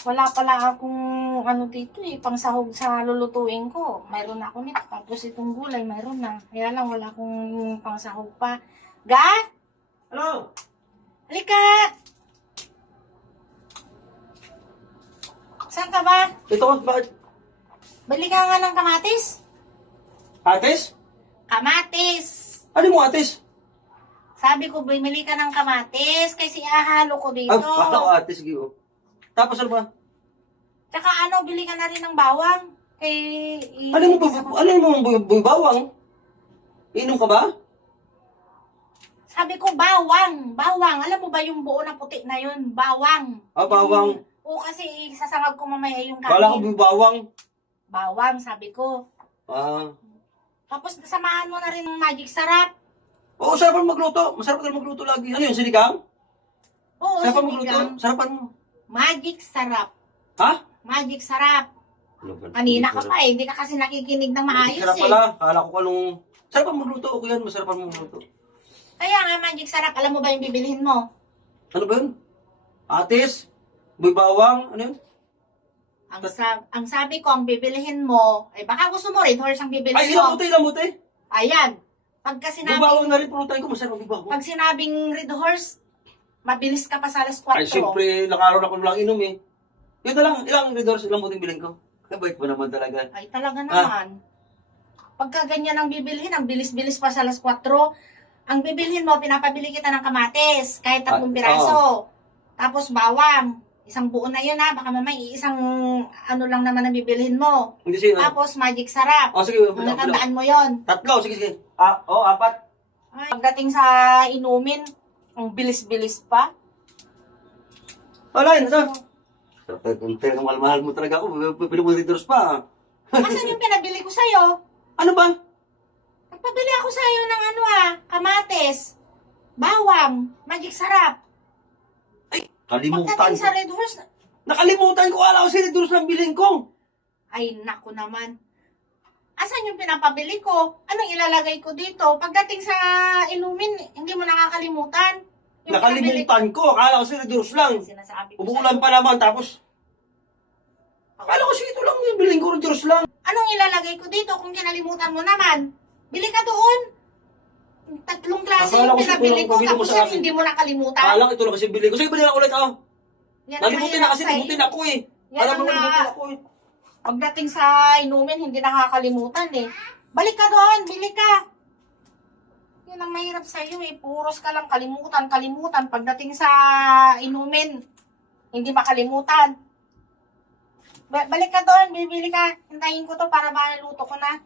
Wala pala akong ano dito eh, pangsahog sa lulutuin ko. Mayroon na ako nito. Tapos itong gulay, mayroon na. Kaya lang wala akong pangsahog pa. Ga? Ano? Halika! Saan ka ba? Ito, bakit? Bili ka nga ng kamatis. Atis? Kamatis! Ano mo atis? Sabi ko, bumili ka ng kamatis kasi ahalo ko dito. Ako atis, Gio. Tapos ano ba? Tsaka ano, bili ka na rin ng bawang. Ano mo bawang? Inom ka ba? Sabi ko, bawang. Bawang. Alam mo ba yung buo na puti na yun? Bawang. Bawang. Oo, kasi sasangag ko mamaya yung Kala ko kanin. bawang. Bawang, sabi ko. Tapos samahan mo na rin ng magic sarap. Oo, sarapan magluto. Masarap ka magluto lagi. Ano yun, sinigang? Oo, Sarapan magluto. sinigang. Sarapan mo. Magic sarap. Ha? Magic sarap. Kanina ka pa eh. Hindi ka kasi nakikinig ng maayos Sarap eh. pala. Kala ko anong... Sarapan magluto. Okay yan, masarapan magluto. Kaya nga, magic sarap. Alam mo ba yung bibilhin mo? Ano ba yun? Atis? Bawang? Ano yun? Ang sabi ko, ang bibilhin mo, ay baka gusto mo rin, horse ang bibilhin Ay, mo. ilamote. Ayan. Pagka Bawang sinabing, na rin, pulutan ko. Masarap bawang. pag sinabing red horse, mabilis ka pa sa alas 4. Ay, siyempre, nakaraon ako lang inom eh. Yun na lang, ilang redors, ilang buting bilhin ko. Kabait mo naman talaga. Ay, talaga naman. Pagka ganyan ang bibilhin, ang bilis-bilis pa sa alas 4, ang bibilhin mo, pinapabili kita ng kamatis, kahit 3 piraso. Tapos bawang, isang buo na yun ha, baka mamay isang ano lang naman ang bibilhin mo. Hindi siya. Tapos magic sarap. Oh, sige. Natandaan mo yon. 3, sige. 4. Ay, pagdating sa inumin, ang bilis-bilis pa. Wala yun, ito. Talagang mahal mo talaga ako. Pili mo redors pa. Asan yung pinabili ko sa'yo? Ano ba? Nagpabili ako sa'yo ng kamatis, bawang, magic sarap. Kalimutan Pagdating ko. sa red horse, Nakalimutan ko. Ala ko si redors ng bilhin ko. ay naku naman. Asan yung pinapabili ko? Anong ilalagay ko dito? Pagdating sa inumin, hindi mo nakakalimutan. Yung Nakalimutan ko. Akala ko si redors lang. Sinasabi ko Umuulan sa'yo. pa naman. Tapos, akala ko si ito lang yung bilhin ko redors lang. Anong ilalagay ko dito kung kinalimutan mo naman? Bili ka doon. 3 klase Akala yung ko si pinabili kulang ko, pabili mo tapos sa yan akin. hindi mo nakalimutan. Akala ko ito lang kasi bilhin ko. Sige, bilhin ako ulit. Yan ang Nalimutin na mahirap kasi. sa'yo. Limutin ako eh. Yan Alam ang mo, nalimutin ako eh. Pagdating sa inumin, hindi nakakalimutan eh. Balik ka doon, bili ka. Yan ang mahirap sa iyo eh. Puros ka lang kalimutan. Pagdating sa inumin, hindi makalimutan. Balik ka doon, bibili ka. Hintayin ko to para maluto ko na.